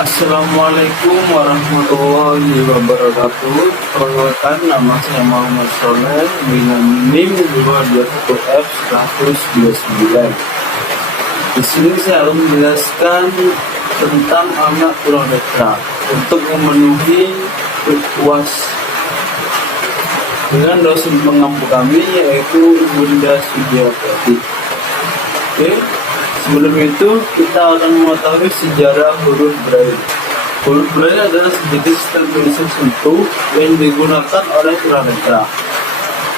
Assalamualaikum warahmatullahi wabarakatuh. Perkenalkan, nama saya Muhammad Soleh dengan NIM 221F129. Di sini saya akan menjelaskan tentang anak tunanetra untuk memenuhi UAS dengan dosen pengampu kami yaitu Bunda Sudiawati. Oke. Sebelum itu, kita akan mengetahui sejarah huruf Braille. Huruf Braille adalah sejenis sistem tulisan sentuh yang digunakan oleh tunanetra.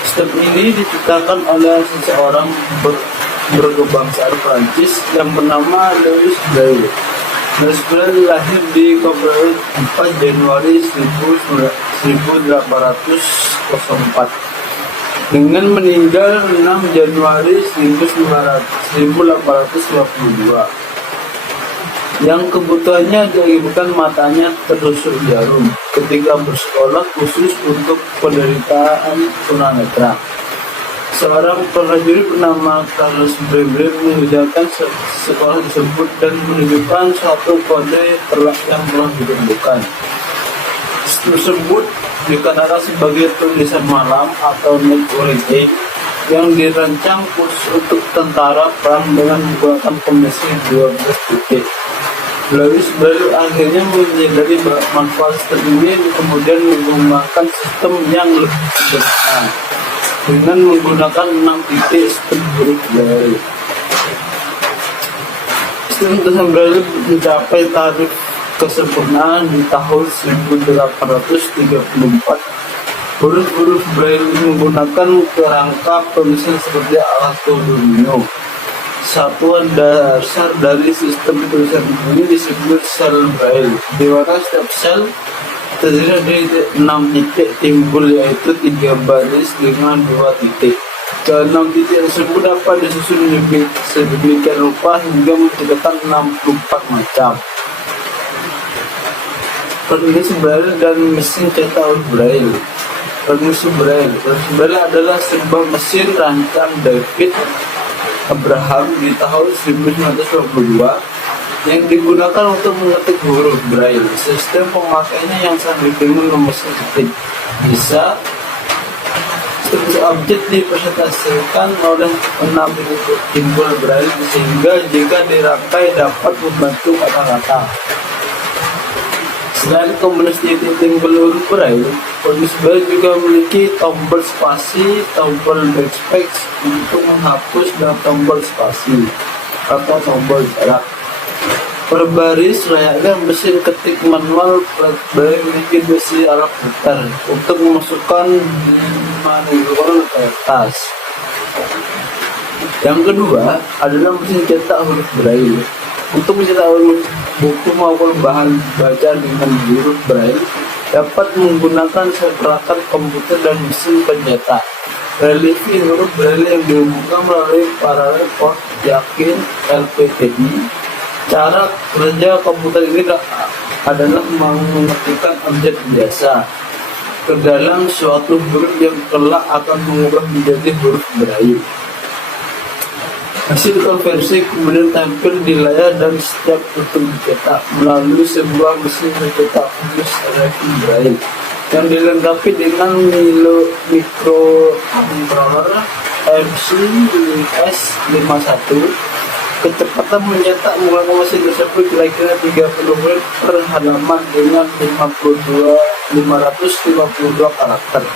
Sistem ini diciptakan oleh seseorang berkebangsaan Prancis yang bernama Louis Braille. Louis Braille lahir di Februari 4 Januari 1804. Dengan meninggal 6 Januari 1852, yang kebutuhannya diakibatkan matanya tertusuk jarum ketika bersekolah khusus untuk penderitaan tunanetra. Seorang prajurit bernama Carlos Braille mengerjakan sekolah tersebut dan menunjukkan suatu kode yang telah ditentukan. Tersebut dikenal sebagai tulisan malam atau night writing yang dirancang khusus untuk tentara perang dengan menggunakan kombinasi 12 titik. Louis Braille akhirnya menyadari manfaat sistem ini dan kemudian mengembangkan sistem yang lebih sederhana dengan menggunakan 6 titik sistem huruf Braille. Sistem tulisan Braille mencapai taraf kesempurnaan di tahun 1834. Huruf-huruf Braille menggunakan kerangka tulisan seperti Alto Domino. Satuan dasar dari sistem tulisan ini disebut sel Braille, di mana setiap sel terdiri dari 6 titik timbul, yaitu 3 baris dengan 2 titik. Ke-6 titik tersebut dapat disusun sedemikian rupa hingga menciptakan 64 macam penulis Braille dan mesin cetak huruf Braille. Penulis Braille adalah sebuah mesin rancang David Abraham di tahun 1922 yang digunakan untuk mengetik huruf Braille. Sistem pemakaiannya yang sangat dengan mesin ketik. Bisa objek dipresentasikan oleh 6 titik timbul Braille sehingga jika dirangkai dapat membantu kata-kata. Selain kombinasi timbul huruf Braille, penulis Braille juga memiliki tombol spasi, tombol backspace untuk menghapus, dan tombol spasi atau tombol jarak. Per baris layaknya mesin ketik manual, Braille memiliki besi alat putar untuk memasukkan manipulator ke atas. Yang kedua adalah mesin cetak huruf Braille. Untuk mencetak buku maupun bahan bacaan dengan huruf Braille dapat menggunakan perangkat komputer dan mesin pencetak. Relisi huruf Braille yang dihubungkan melalui paralel port yakin LPTI. Cara kerja komputer ini adalah mengetikkan objek biasa ke dalam suatu huruf yang kelak akan mengubah menjadi huruf Braille. Hasil konversi kemudian tampil di layar dan setiap untuk dicetak melalui sebuah mesin pencetak khusus writing Braille yang dilengkapi dengan microcontroller MC-US51. Kecepatan mencetak menggunakan mesin tersebut kira-kira 30 menit per halaman dengan 552 karakter.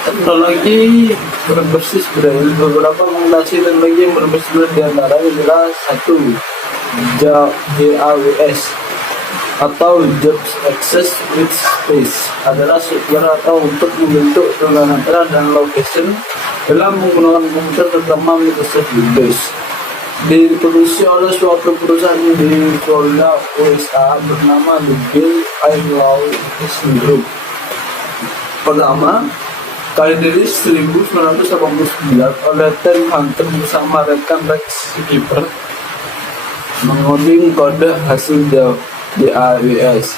Teknologi berbasis Braille. Beberapa kombinasi teknologi yang berbasis Braille diantaranya adalah 1. JAWS atau Jobs Access with Space adalah software atau untuk membentuk tunanetra dan location dalam menggunakan komputer terutama Microsoft Windows. Diproduksi oleh suatu perusahaan di Florida, USA bernama The Bill Innovation Group. Pertama kali dirilis 1989 oleh Tim Hunter bersama rekan Rex Skipper mengoding kode hasil JAWS.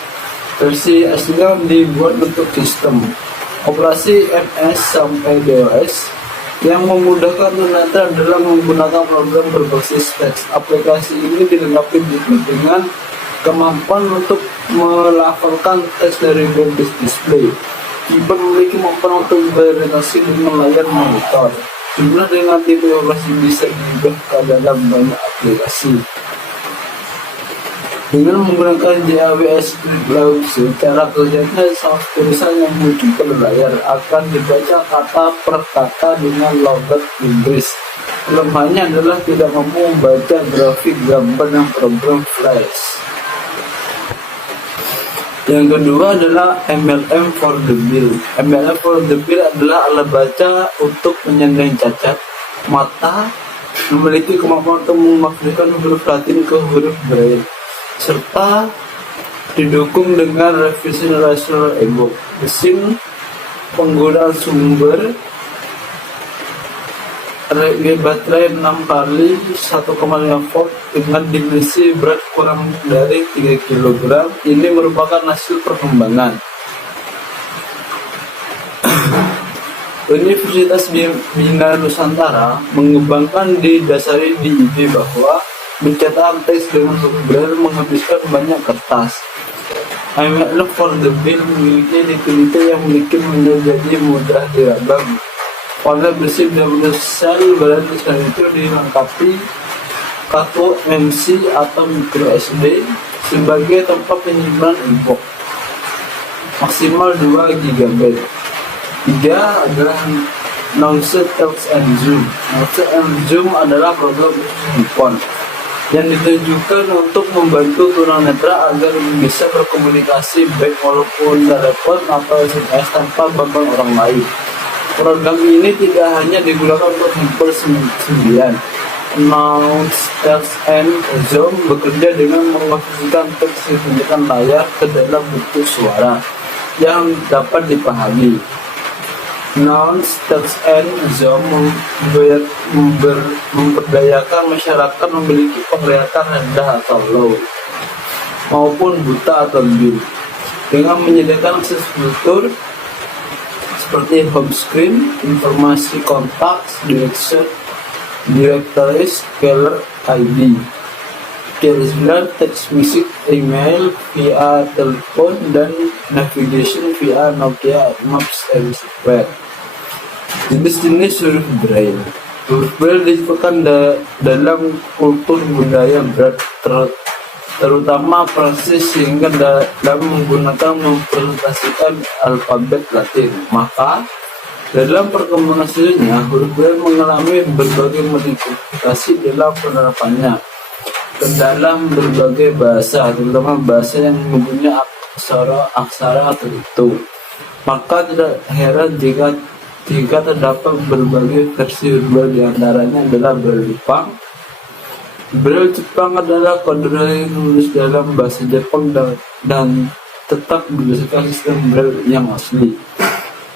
Versi aslinya dibuat untuk sistem operasi MS sampai DOS yang memudahkan tunanetra dalam menggunakan program berbasis teks. Aplikasi ini dilengkapi dengan Kemampuan untuk melafalkan teks dari graphics display. Keyboard memiliki kemampuan untuk berinteraksi dengan layar monitor. Jumlah dengan tipe operasi bisa diubah ke dalam banyak aplikasi. Dengan menggunakan JAWS Script Browser, cara kerjanya saat tulisan yang muncul pada layar akan dibaca kata per kata dengan logat Inggris. Kelemahannya adalah tidak mampu membaca grafik gambar dan program flash. Yang kedua adalah MLM for the Braille. MLM for the Braille adalah alat baca untuk penyandang cacat mata, memiliki kemampuan untuk memasukkan huruf Latin ke huruf Braille, serta didukung dengan revisi rasional ebook. Mesin penggunaan sumber baterai 6 kali 1,5 volt dengan dimensi berat kurang dari 3 kg. Ini merupakan hasil perkembangan. Universitas Bina Nusantara mengembangkan didasari di ide bahwa mencetak teks dengan huruf Braille menghabiskan banyak kertas. MLM for the Braille memiliki detail yang memiliki menjadi mudah diraba. Warna bersih double cell pada tulisan itu dilengkapi kartu MC atau micro SD sebagai tempat penyimpanan e-book maksimal 2 GB. 3 adalah Nonset Text and Zoom. Nonset and Zoom adalah program khusus handphone yang ditujukan untuk membantu tunanetra agar bisa berkomunikasi baik walaupun telepon atau SMS tanpa bantuan orang lain. Program ini tidak hanya digunakan untuk handphone 9. Text and Zoom bekerja dengan mengonversikan teks menggunakan layar ke dalam bentuk suara yang dapat dipahami. Text and Zoom memperdayakan masyarakat memiliki penglihatan rendah atau low maupun buta atau biru dengan menyediakan akses fitur seperti home screen, informasi kontak, directories, caller ID, calendar, text message, email via telepon, dan navigation via Nokia Maps and Software. Jenis-jenis huruf Braille. Huruf Braille disebutkan dalam kultur budaya berat terutama Prancis sehingga dalam menggunakan mempresentasikan alfabet Latin. Maka dalam perkembangan selanjutnya huruf Braille mengalami berbagai modifikasi dalam penerapannya ke dalam berbagai bahasa, terutama bahasa yang mempunyai aksara tertentu. Maka tidak heran jika terdapat berbagai versi huruf Braille, diantaranya adalah Braille Jepang. Braille Jepang adalah kode yang menulis dalam bahasa Jepang dan tetap berdasarkan sistem Braille yang asli.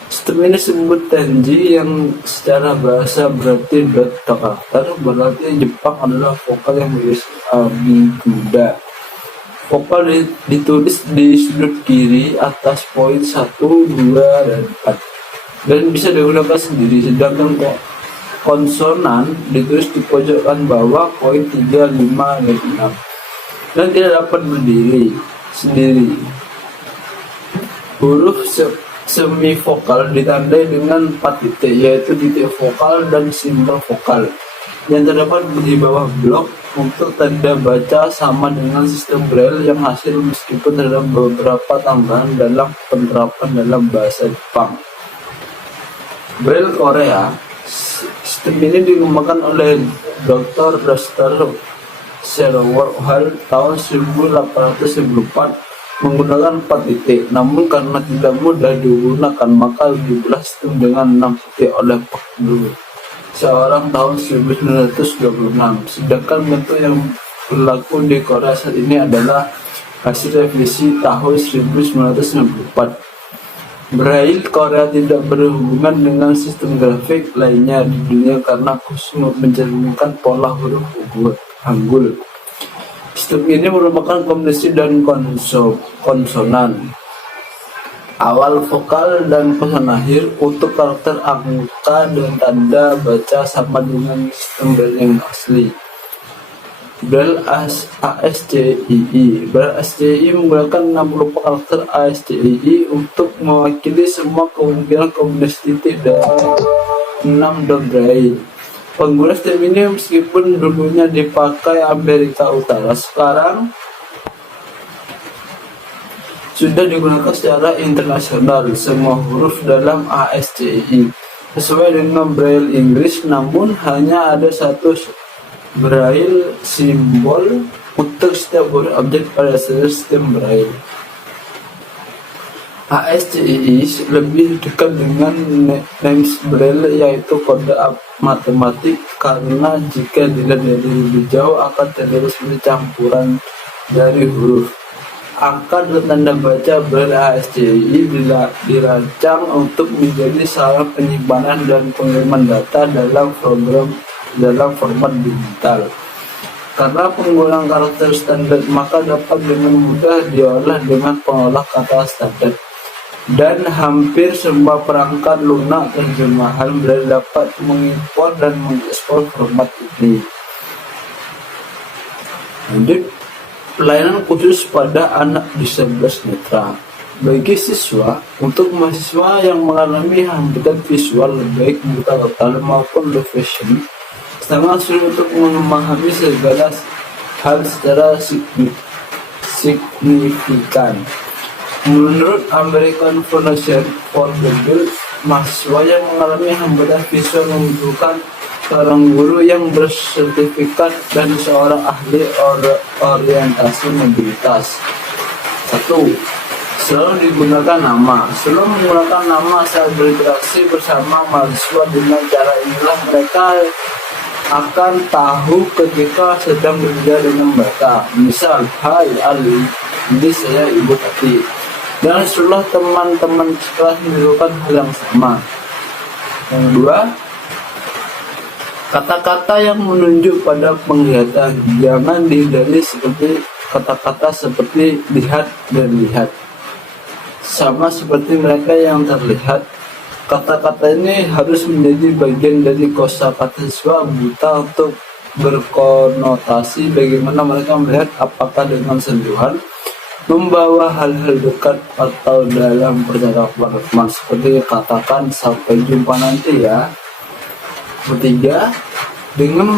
Sistem ini disebut Tenji yang secara bahasa berarti dot karakter, berarti Jepang adalah vokal yang berisi abiguda. Vokal ditulis di sudut kiri atas poin 1, 2, dan 4 dan bisa digunakan sendiri, sedangkan konsonan ditulis di pojok kanan bawah poin 3, 5, dan 6 dan tidak dapat berdiri sendiri. Huruf semivokal ditandai dengan 4 titik, yaitu titik vokal dan simbol vokal yang terdapat di bawah blok. Untuk tanda baca sama dengan sistem Braille yang hasil meskipun terdapat beberapa tambahan dalam penerapan dalam bahasa Jepang. Braille Korea. Sistem ini dikembangkan oleh Dr. Dexter Sherwood tahun 1894 menggunakan 4 titik. Namun karena tidak mudah digunakan, maka dibuat sistem dengan 6 titik oleh Pak Dulu seorang tahun 1926. Sedangkan bentuk yang berlaku di Korea saat ini adalah hasil revisi tahun 1994. Braille Korea tidak berhubungan dengan sistem grafik lainnya di dunia karena khusus mencerminkan pola huruf Hangul. Sistem ini merupakan kombinasi dan konsonan awal, vokal, dan pesan akhir untuk karakter, angka, dan tanda baca sama dengan sistem Braille yang asli. Braille ASCII. Braille ASCII menggunakan 60 karakter ASCII untuk mewakili semua kemungkinan kombinasi titik dari 6 dan Braille. Pengguna sistem ini meskipun dulunya dipakai Amerika Utara, sekarang sudah digunakan secara internasional. Semua huruf dalam ASCII sesuai dengan Braille Inggris, namun hanya ada satu Braille simbol untuk setiap huruf objek pada sistem Braille. ASCII lebih dekat dengan names Braille, yaitu kode matematik, karena jika dilihat dari lebih jauh akan terlihat seperti campuran dari huruf. Angka dan tanda baca Braille ASCII dirancang untuk menjadi sarana penyimpanan dan pengiriman data dalam format digital. Karena penggunaan karakter standar, maka dapat dengan mudah diolah dengan pengolah kata standar. Dan hampir semua perangkat lunak terjemahan Braille dapat mengimpor dan mengekspor format ini. Lanjut, pelayanan khusus pada anak disabilitas netra. Bagi siswa, untuk mahasiswa yang mengalami hambatan visual baik buta total maupun low vision, sangat sulit untuk memahami segala hal secara signifikan. Menurut American Foundation for the Blind, mahasiswa yang mengalami hambatan visual membutuhkan seorang guru yang bersertifikat dan seorang ahli orientasi mobilitas. 1. Selalu digunakan nama. Selalu menggunakan nama saat berinteraksi bersama mahasiswa. Dengan cara inilah mereka akan tahu ketika sedang berbicara dengan mereka. Misal, "Hai Ali, ini saya Ibu Tati." Dan setelah teman-teman sekelas melakukan hal yang sama. Yang 2, kata-kata yang menunjuk pada penglihatan. Jangan dihindari seperti kata-kata seperti lihat dan lihat. Sama seperti mereka yang terlihat, kata-kata ini harus menjadi bagian dari kosakata siswa buta untuk berkonotasi bagaimana mereka melihat, apakah dengan sentuhan, membawa hal-hal dekat, atau dalam percakapan seperti katakan sampai jumpa nanti ya. Ketiga, dengan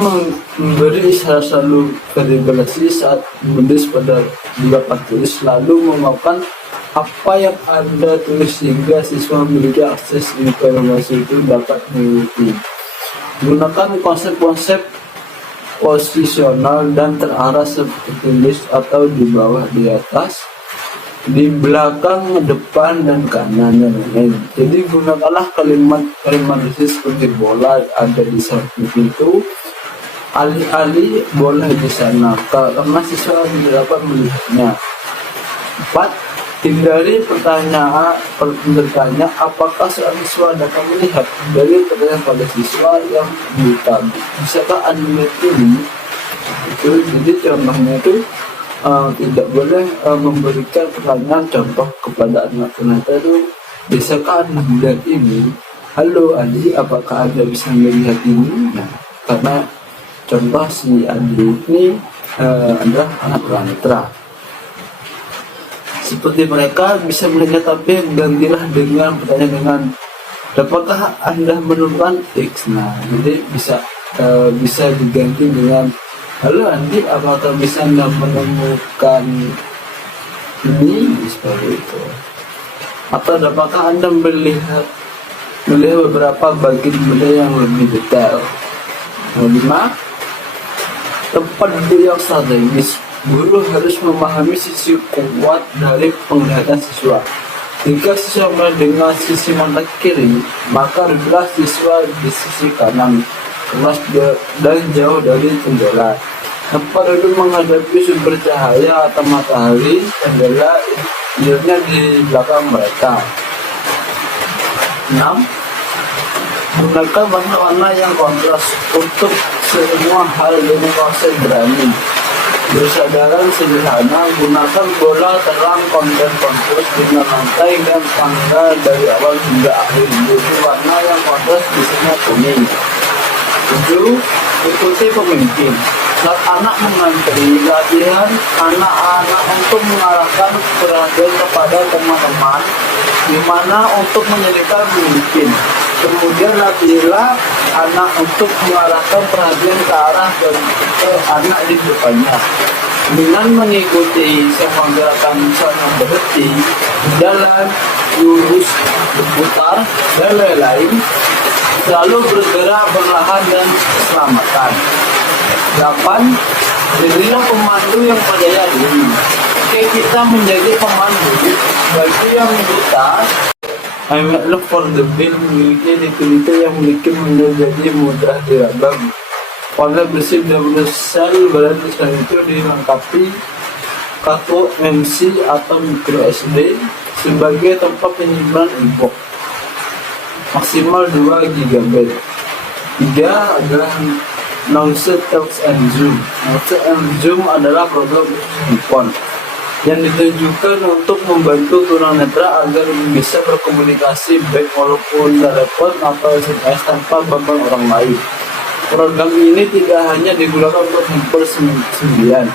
memberi isyarat selalu verifikasi saat menulis pada di papan tulis, lalu memaafkan apa yang Anda tulis sehingga siswa memiliki akses informasi itu dapat mengikuti. Gunakan konsep-konsep posisional dan terarah seperti tulis atau di bawah, di atas, di belakang, depan, dan kanan, dan lain-lain. Jadi gunakanlah kalimat seperti bola ada di samping pintu, alih-alih bola di sana, karena siswa tidak dapat melihatnya. 4. Hindari bertanya apakah seorang siswa dapat melihat. Dari pertanyaan pada siswa yang buta, bisakah Anda melihat ini? Itu jadi contohnya itu tidak boleh memberikan pertanyaan contoh kepada anak tunanetra itu, bisakah Anda melihat ini? Halo Adi, apakah Anda bisa melihat ini? Nah, karena contoh si Adi ini adalah anak tunanetra. Seperti mereka bisa melihat, tapi gantilah dengan pertanyaan dengan dapatkah Anda menemukan X? Nah, jadi bisa diganti dengan halo Andi, apakah bisa Anda menemukan ini? Seperti itu. Atau dapatkah Anda melihat beberapa bagian benda yang lebih detail? 5. Tempat duduk yang strategis. Guru harus memahami sisi kuat dari penglihatan siswa. Jika siswa mulai dengan sisi mata kiri, maka duduklah siswa di sisi kanan kelas dan jauh dari jendela. Tempat duduk menghadapi sumber cahaya atau matahari, jendela idealnya di belakang mereka. 6. Gunakan warna-warna yang kontras untuk semua hal dengan konsep berani. Bersadaran sederhana, gunakan bola terang kontras dengan lantai dan tangga dari awal hingga akhir. Jadi warna yang kontras biasanya kuning. 7. Ikuti pemimpin. Saat anak mengantri, latihan anak-anak untuk mengarahkan perhatian kepada teman-teman, di mana untuk menyediakan mungkin. Kemudian latihlah anak untuk mengarahkan perhatian ke arah ke anak di depannya. Dengan mengikuti semua gerakan misalnya berhenti, jalan, lurus, berputar, dan lain-lain, selalu bergerak perlahan dan keselamatan. 8. Jadilah pemandu yang percaya diri. Oke, kita menjadi pemandu bagi yang buta. Look for the bill memiliki detail yang memiliki menjadi mudah diraba. Warna bersih WSL berarti selain itu dilengkapi kartu MC atau micro SD sebagai tempat penyimpanan e-book maksimal 2 GB. 3 adalah Noise Text and Zoom. Noise and Zoom adalah program handphone yang ditujukan untuk membantu tunanetra agar bisa berkomunikasi baik walaupun telepon atau SMS tanpa beban orang lain. Program ini tidak hanya digunakan untuk handphone 9.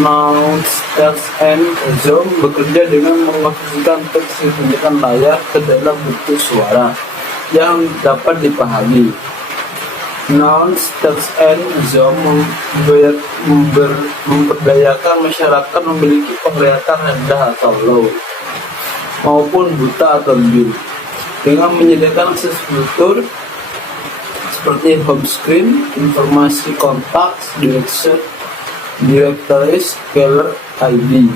Noise Text and Zoom bekerja dengan mengonversikan teks menggunakan layar ke dalam bentuk suara yang dapat dipahami. Noise Text and Zoom memperdayakan masyarakat memiliki penglihatan rendah atau low maupun buta atau biru dengan menyediakan akses fitur seperti home screen, informasi kontak, directories, caller ID,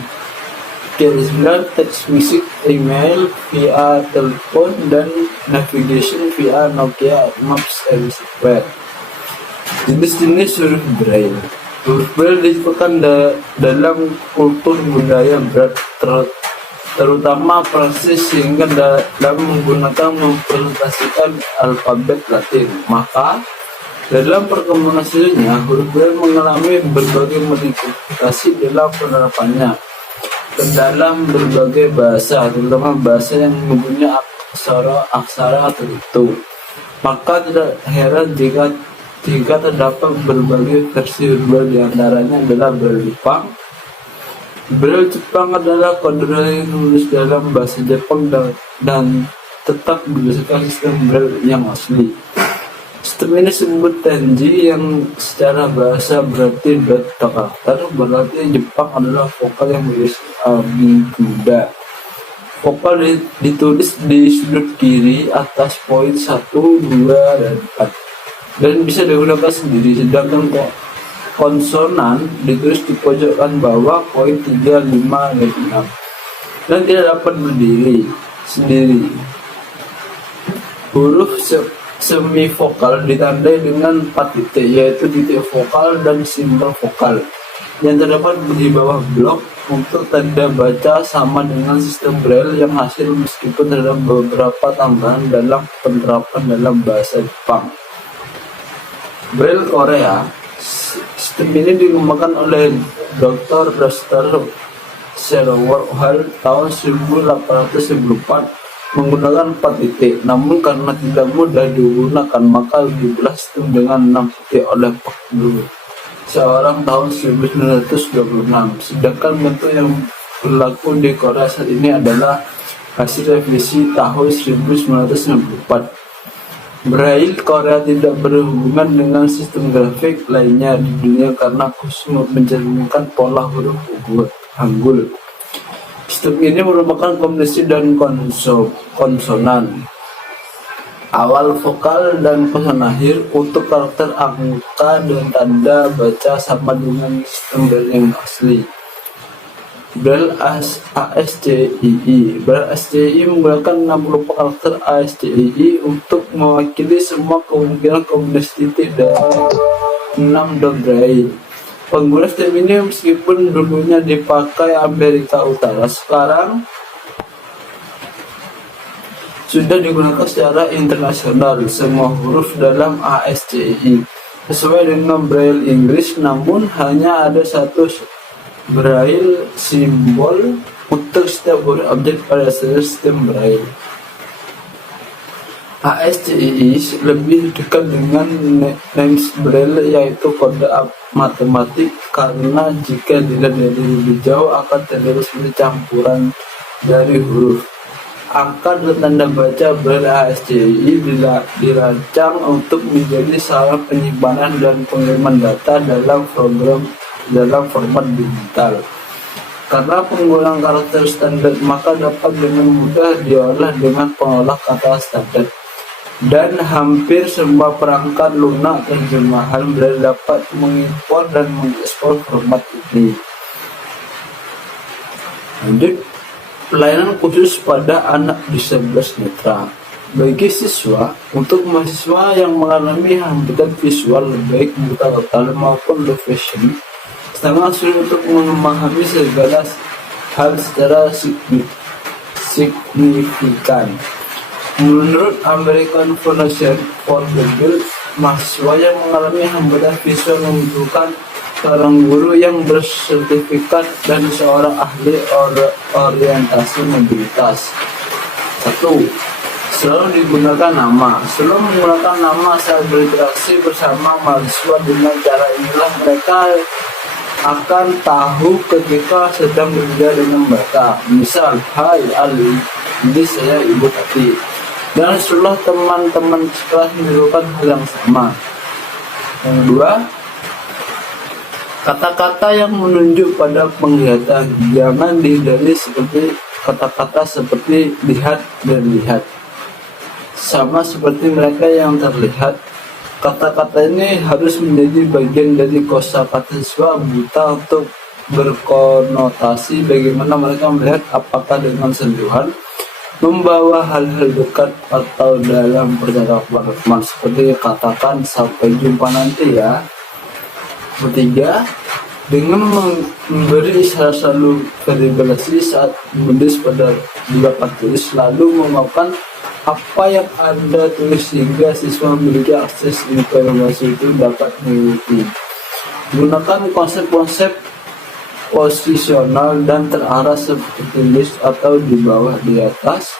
kemudian teks musik, email via telepon, dan navigation via Nokia Maps and software. Jenis-jenis huruf Braille. Huruf Braille diciptakan dalam kultur budaya Barat, terutama Prancis, sehingga dalam menggunakan mempresentasikan alfabet Latin. Maka dalam perkembangan selanjutnya, huruf Braille mengalami berbagai modifikasi dalam penerapannya ke dalam berbagai bahasa, terutama bahasa yang mempunyai aksara tertentu. Maka tidak heran jika terdapat berbagai versi huruf Braille, diantaranya adalah Braille Jepang. Braille Jepang adalah kode yang menulis dalam bahasa Jepang dan tetap berdasarkan sistem Braille yang asli. Sistem ini disebut Tenji, yang secara bahasa berarti dot karakter, berarti Jepang adalah vokal yang menulis abikuda. Vokal ditulis di sudut kiri atas poin 1, 2, dan 4 dan bisa digunakan sendiri, sedangkan konsonan ditulis di pojok kanan bawah poin 3, 5, dan 6 dan tidak dapat berdiri sendiri. Huruf semivokal ditandai dengan 4 titik, yaitu titik vokal dan simbol vokal yang terdapat di bawah blok. Untuk tanda baca sama dengan sistem Braille yang hasil, meskipun terdapat beberapa tambahan dalam penerapan dalam bahasa Jepang. Braille Korea. Sistem ini dikembangkan oleh Dr. Sherwood Hall tahun 1894 menggunakan 4 titik. Namun karena tidak mudah digunakan, maka dibuat sistem dengan 6 titik oleh Pak Du seorang tahun 1926. Sedangkan bentuk yang berlaku di Korea saat ini adalah hasil revisi tahun 1994. Braille Korea tidak berhubungan dengan sistem grafik lainnya di dunia karena khusus mencerminkan pola huruf Hangul. Sistem ini merupakan kombinasi dan konsonan awal, vokal, dan konsonan akhir untuk karakter, angka, dan tanda baca sama dengan sistem Braille yang asli. Braille ASCII. Braille ASCII menggunakan 60 karakter ASCII untuk mewakili semua kemungkinan kombinasi titik dan 6 dot Braille. Pengguna sistem ini meskipun dulunya dipakai Amerika Utara, sekarang sudah digunakan secara internasional. Semua huruf dalam ASCII sesuai dengan Braille Inggris, namun hanya ada satu Braille simbol untuk setiap huruf objek pada sistem Braille. ASCII lebih dekat dengan Names Braille, yaitu kode matematik, karena jika dilihat dari lebih jauh akan terlihat seperti campuran dari huruf. Angka dan tanda baca Braille ASCII dirancang untuk menjadi sarana penyimpanan dan pengiriman data dalam format digital. Karena penggunaan karakter standar, maka dapat dengan mudah diolah dengan pengolah kata standar. Dan hampir semua perangkat lunak terjemahan Braille dapat mengimpor dan mengekspor format ini. Lanjut, pelayanan khusus pada anak disabilitas netra. Bagi siswa, untuk mahasiswa yang mengalami hambatan visual baik buta total maupun low vision, sangat sulit untuk memahami segala hal secara signifikan. Menurut American Foundation for the Blind, mahasiswa yang mengalami hambatan visual membutuhkan seorang guru yang bersertifikat dan seorang ahli orientasi mobilitas. 1. Selalu digunakan nama. Selalu menggunakan nama saat berinteraksi bersama mahasiswa. Dengan cara inilah mereka akan tahu ketika sedang berbicara dengan mereka. Misal, "Hai Ali, ini saya Ibu Tati." Dan setelah teman-teman sekelas melakukan hal yang sama. Yang kedua, kata-kata yang menunjuk pada penglihatan. Jangan dihindari seperti kata-kata seperti lihat dan lihat. Sama seperti mereka yang terlihat, kata-kata ini harus menjadi bagian dari kosakata siswa buta untuk berkonotasi bagaimana mereka melihat, apakah dengan sentuhan, membawa hal-hal dekat, atau dalam percakapan teman, seperti katakan sampai jumpa nanti ya. Ketiga, dengan memberi isyarat selalu verifikasi saat menulis pada di papan tulis, lalu mengungkapkan apa yang Anda tulis sehingga siswa memiliki akses informasi itu dapat mengikuti. Gunakan konsep-konsep posisional dan terarah seperti list atau di bawah, di atas,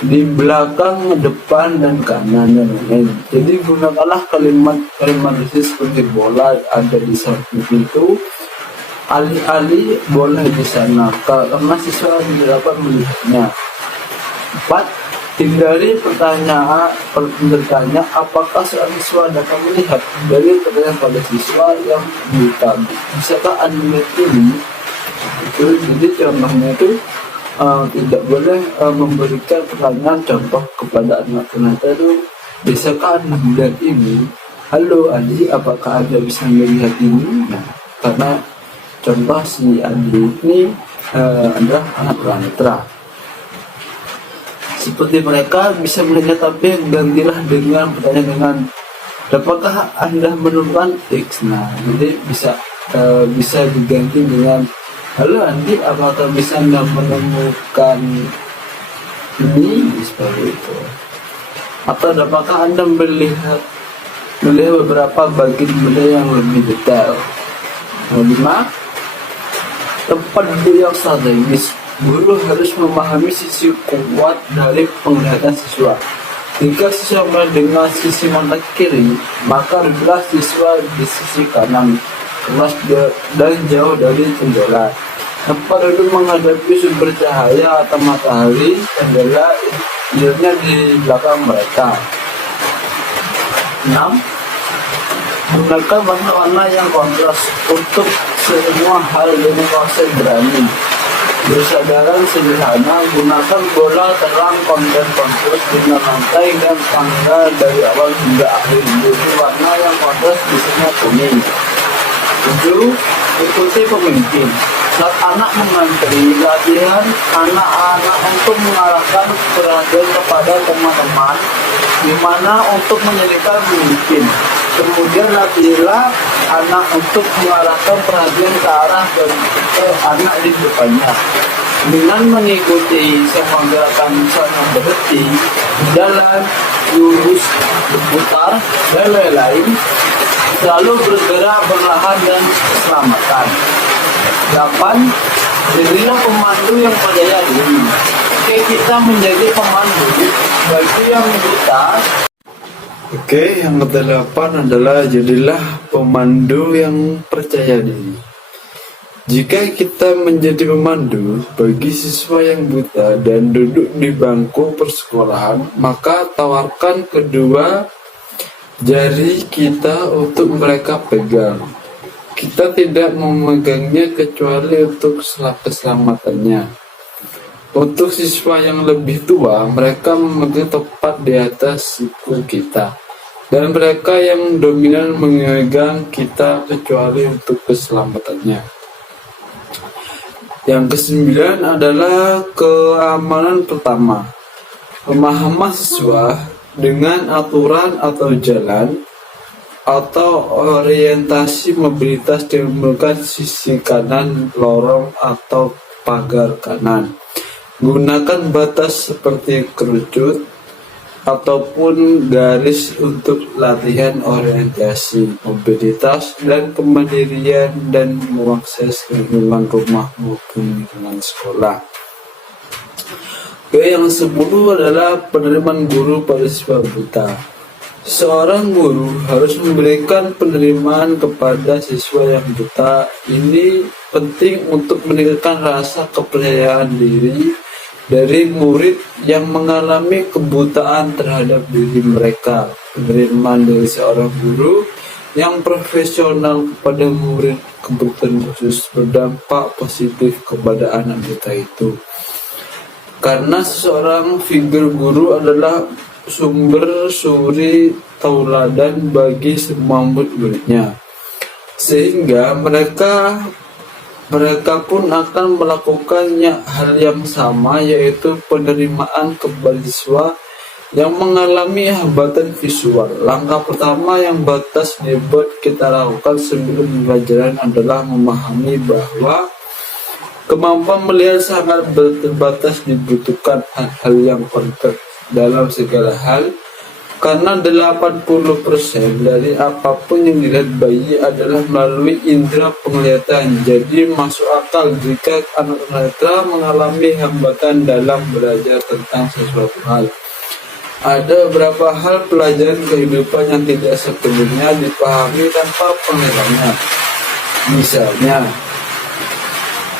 di belakang, depan, dan kanan, dan lain-lain. Jadi gunakanlah kalimat seperti bola ada di samping itu, alih-alih bola di sana, karena siswa tidak dapat melihatnya. 4. Hindari bertanya apakah seorang siswa dapat melihat. Dari pertanyaan pada siswa yang buta. Bisakah Anda melihat ini? Jadi contohnya itu tidak boleh memberikan pertanyaan contoh kepada anak ternyata itu, bisakah Anda melihat ini? Halo Adi, apakah Anda bisa melihat ini? Nah, karena contoh si Adi ini adalah anak tunanetra. Seperti mereka bisa melihat, tapi gantilah dengan pertanyaan dengan apakah Anda menemukan X. Nah, jadi bisa diganti dengan halo Andi, apakah bisa Anda menemukan ini, seperti itu. Atau apakah Anda melihat beberapa bagian benda yang lebih detail. 5. Tempat duduk yang strategis. Guru harus memahami sisi kuat dari penglihatan siswa. Jika siswa mulai dengan sisi mata kiri, maka duduklah siswa di sisi kanan kelas dan jauh dari jendela. Tempat duduk menghadapi sumber cahaya atau matahari, jendela idealnya di belakang mereka. 6. Gunakan warna-warna yang kontras untuk semua hal dengan konsep berani. Bersadaran sederhana, gunakan bola terang konten kontras dengan lantai dan tangga dari awal hingga akhir. Jadi warna yang kontras biasanya kuning. 7. Ikuti pemimpin. Saat anak mengantri, latihan anak-anak untuk mengarahkan perhatian kepada teman-teman, di mana untuk menyediakan pemimpin. Kemudian latihlah anak untuk mengarahkan perhatian ke arah dan ke anak di depannya. Dengan mengikuti semua gerakan misalnya berhenti, jalan, lurus, berputar, dan lain-lain, selalu bergerak perlahan dan keselamatan. 8. Berilah pemandu yang percaya diri. Oke, kita menjadi pemandu bagi yang buta. Oke, yang kedelapan adalah jadilah pemandu yang percaya diri. Jika kita menjadi pemandu bagi siswa yang buta dan duduk di bangku persekolahan, maka tawarkan kedua jari kita untuk mereka pegang. Kita tidak memegangnya kecuali untuk keselamatannya. Untuk siswa yang lebih tua, mereka memegang tepat di atas siku kita. Dan mereka yang dominan memegang kita kecuali untuk keselamatannya. Yang kesembilan adalah keamanan pertama. Pemahaman siswa dengan aturan atau jalan atau orientasi mobilitas ditemukan sisi kanan lorong atau pagar kanan. Gunakan batas seperti kerucut ataupun garis untuk latihan orientasi, mobilitas, dan kemandirian dan mengakses lingkungan rumah maupun lingkungan sekolah. Oke, yang 10 adalah penerimaan guru pada siswa buta. Seorang guru harus memberikan penerimaan kepada siswa yang buta. Ini penting untuk meningkatkan rasa kepercayaan diri dari murid yang mengalami kebutaan terhadap diri mereka. Penerimaan dari seorang guru yang profesional kepada murid kebutuhan khusus berdampak positif kepada anak buta itu. Karena seorang figur guru adalah sumber suri tauladan bagi semua murid-muridnya, sehingga mereka pun akan melakukannya hal yang sama, yaitu penerimaan kepada siswa yang mengalami hambatan visual. Langkah pertama yang batas dibuat kita lakukan sebelum pembelajaran adalah memahami bahwa kemampuan melihat sangat terbatas, dibutuhkan hal-hal yang konteks dalam segala hal, karena 80% dari apapun yang dilihat bayi adalah melalui indera penglihatan. Jadi masuk akal jika anak netra mengalami hambatan dalam belajar tentang sesuatu hal. Ada beberapa hal pelajaran kehidupan yang tidak sepenuhnya dipahami tanpa penilaiannya. Misalnya,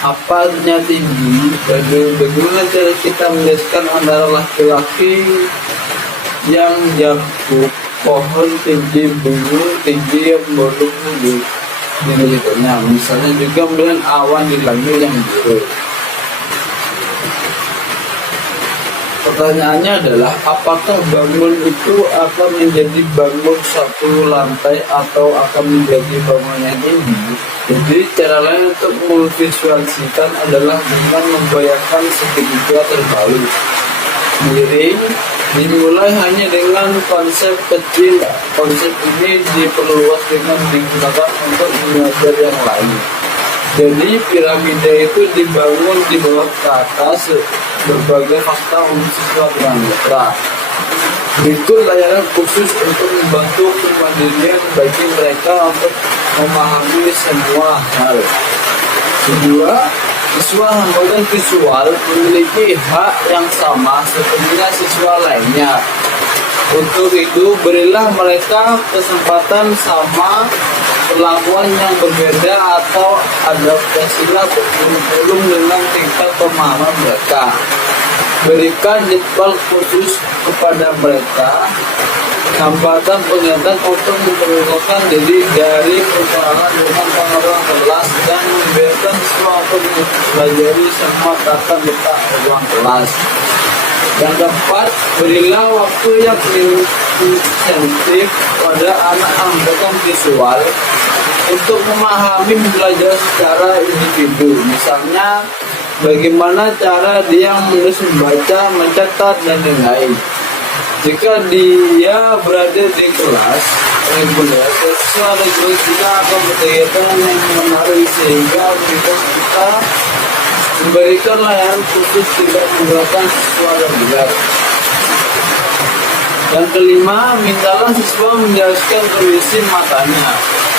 apa artinya tinggi, dan bagaimana cara kita membedakan antara laki-laki yang jangkuk pohon tinggi, gunung tinggi yang belum dimilikinya. Misalnya juga melihat awan di langit yang biru. Pertanyaannya adalah, apakah bangun itu akan menjadi bangun satu lantai atau akan menjadi bangun yang tinggi? Jadi cara lain untuk memvisualisasikan adalah dengan membayangkan segitiga terbalik miring. Dimulai hanya dengan konsep kecil. Konsep ini diperluas dengan digunakan untuk mengajar yang lain. Jadi piramida itu dibangun di bawah ke atas berbagai fakta untuk siswa tunanetra. Berikut layanan khusus untuk membantu kemandirian bagi mereka untuk memahami semua hal. Kedua, siswa hambatan visual memiliki hak yang sama seperti siswa lainnya. Untuk itu, berilah mereka kesempatan sama, perlakuan yang berbeda atau adaptasilah belum dengan tingkat pemahaman mereka. Berikan jadwal khusus kepada mereka. Hambatan penglihatan untuk memperlukan diri dari persoalan dengan pengelola kelas dan membiarkan siswa untuk mempelajari semua tata letak ruang kelas. Yang keempat, berilah waktu yang insentif pada anak hambatan visual untuk memahami belajar secara individu. Misalnya, bagaimana cara dia menulis, membaca, mencatat, dan lain-lain. Jika dia berada di kelas reguler, siswa reguler juga akan berkegiatan yang menarik, sehingga kita memberikan layanan khusus tidak menggunakan siswa reguler. Yang kelima, mintalah siswa menjelaskan kondisi matanya.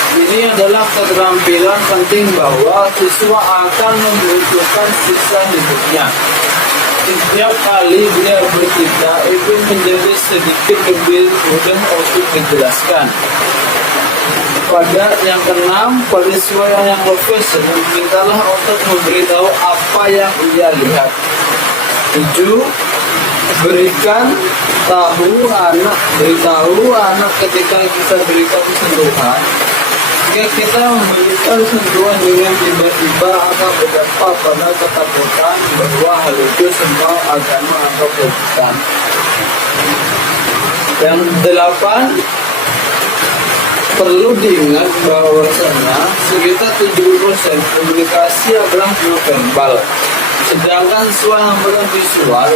Ini adalah keterampilan penting bahwa siswa akan membutuhkan sisa hidupnya. Setiap kali dia bercerita itu menjadi sedikit lebih mudah untuk dijelaskan. Pada yang keenam, Pariswaya yang lofes mintalah untuk memberitahu apa yang ia lihat. 7. Beritahu anak ketika kita berikan sentuhan. Jika kita memberikan sentuhan dengan tiba-tiba akan berdampak pada ketakutan bahwa hal itu semua agama atau kebutaan. Yang 8, perlu diingat bahwasanya sekitar 70% komunikasi adalah non-verbal, sedangkan siswa yang visual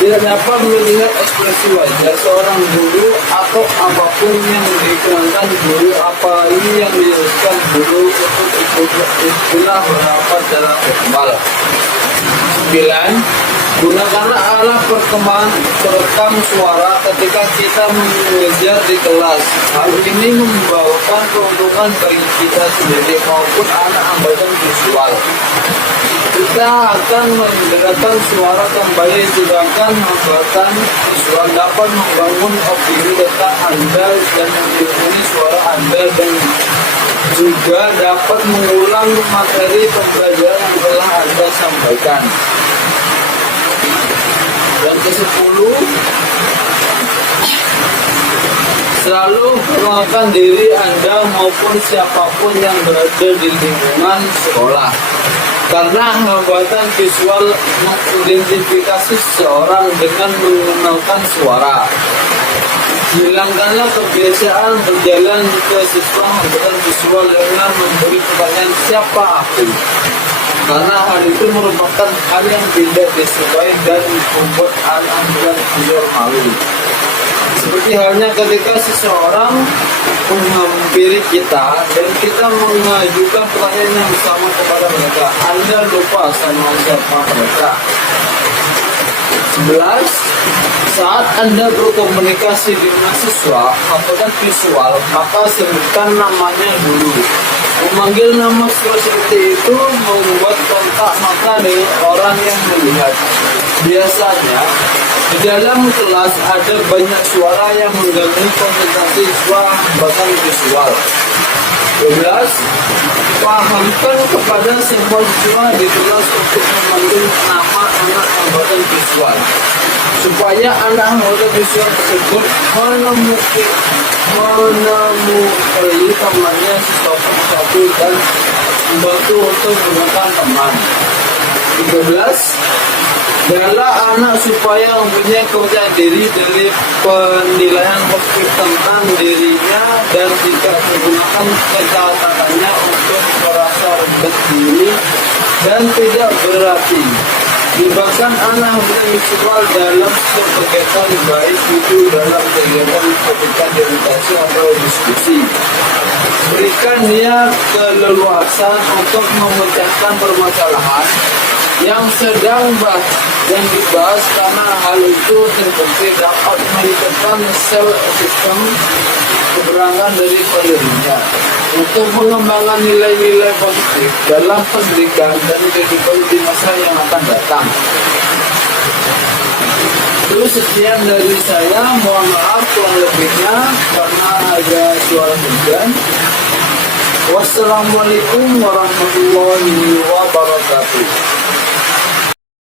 tidak dapat melihat ekspresi wajah seorang guru atau apapun yang dikenakan guru, apalagi yang dijelaskan guru untuk istilah berapa dalam verbal. 9. Gunakanlah alat perekam suara ketika kita mengajar di kelas. Hal ini membawakan keuntungan bagi kita sendiri maupun anak hambatan visual. Kita akan mendengarkan suara kembali, sedangkan hambatan visual dapat membangun opini tentang Anda dan menghubungi suara Anda, dan juga dapat mengulang materi pembelajaran yang telah Anda sampaikan. Dan ke-10, selalu perkenalkan diri Anda maupun siapapun yang berada di lingkungan sekolah. Karena hambatan visual mengidentifikasi seseorang dengan mengenalkan suara. Hilangkanlah kebiasaan berjalan ke siswa hambatan visual dengan memberi pertanyaan siapa aku. Karena hal itu merupakan hal yang tidak disukai dan membuat anak visual malu. Seperti halnya ketika seseorang menghampiri kita dan kita mengajukan pertanyaan yang sama kepada mereka, Anda lupa sama siapa mereka. 11. Saat Anda berkomunikasi dengan siswa hambatan visual, maka sebutkan namanya dulu. Memanggil nama siswa seperti itu membuat kontak mata dengan orang yang melihat. Biasanya di dalam kelas ada banyak suara yang mengganggu konsentrasi siswa hambatan visual. 12. Pahamkan kepada semua siswa di kelas untuk memanggil nama anak hambatan visual, supaya anak hambatan visual tersebut menemukan temannya satu dan membantu untuk menemukan teman. 13. Adalah anak supaya mempunyai kepercayaan diri dari penilaian positif tentang dirinya dan tidak menggunakan kecakapannya untuk merasa rendah diri dan tidak berarti. Libatkan anak visual dalam kegiatan baik itu dalam kegiatan orientasi atau diskusi. Berikan dia keleluasan untuk memecahkan permasalahan yang sedang yang dibahas, karena hal itu terbukti dapat meningkatkan sel sistem keberangan dari dirinya untuk mengembangkan nilai-nilai positif dalam pendidikan dan kehidupan di masa yang akan datang. Itu sekian dari saya, mohon maaf kurang lebihnya karena ada suara hujan. Wassalamualaikum warahmatullahi wabarakatuh.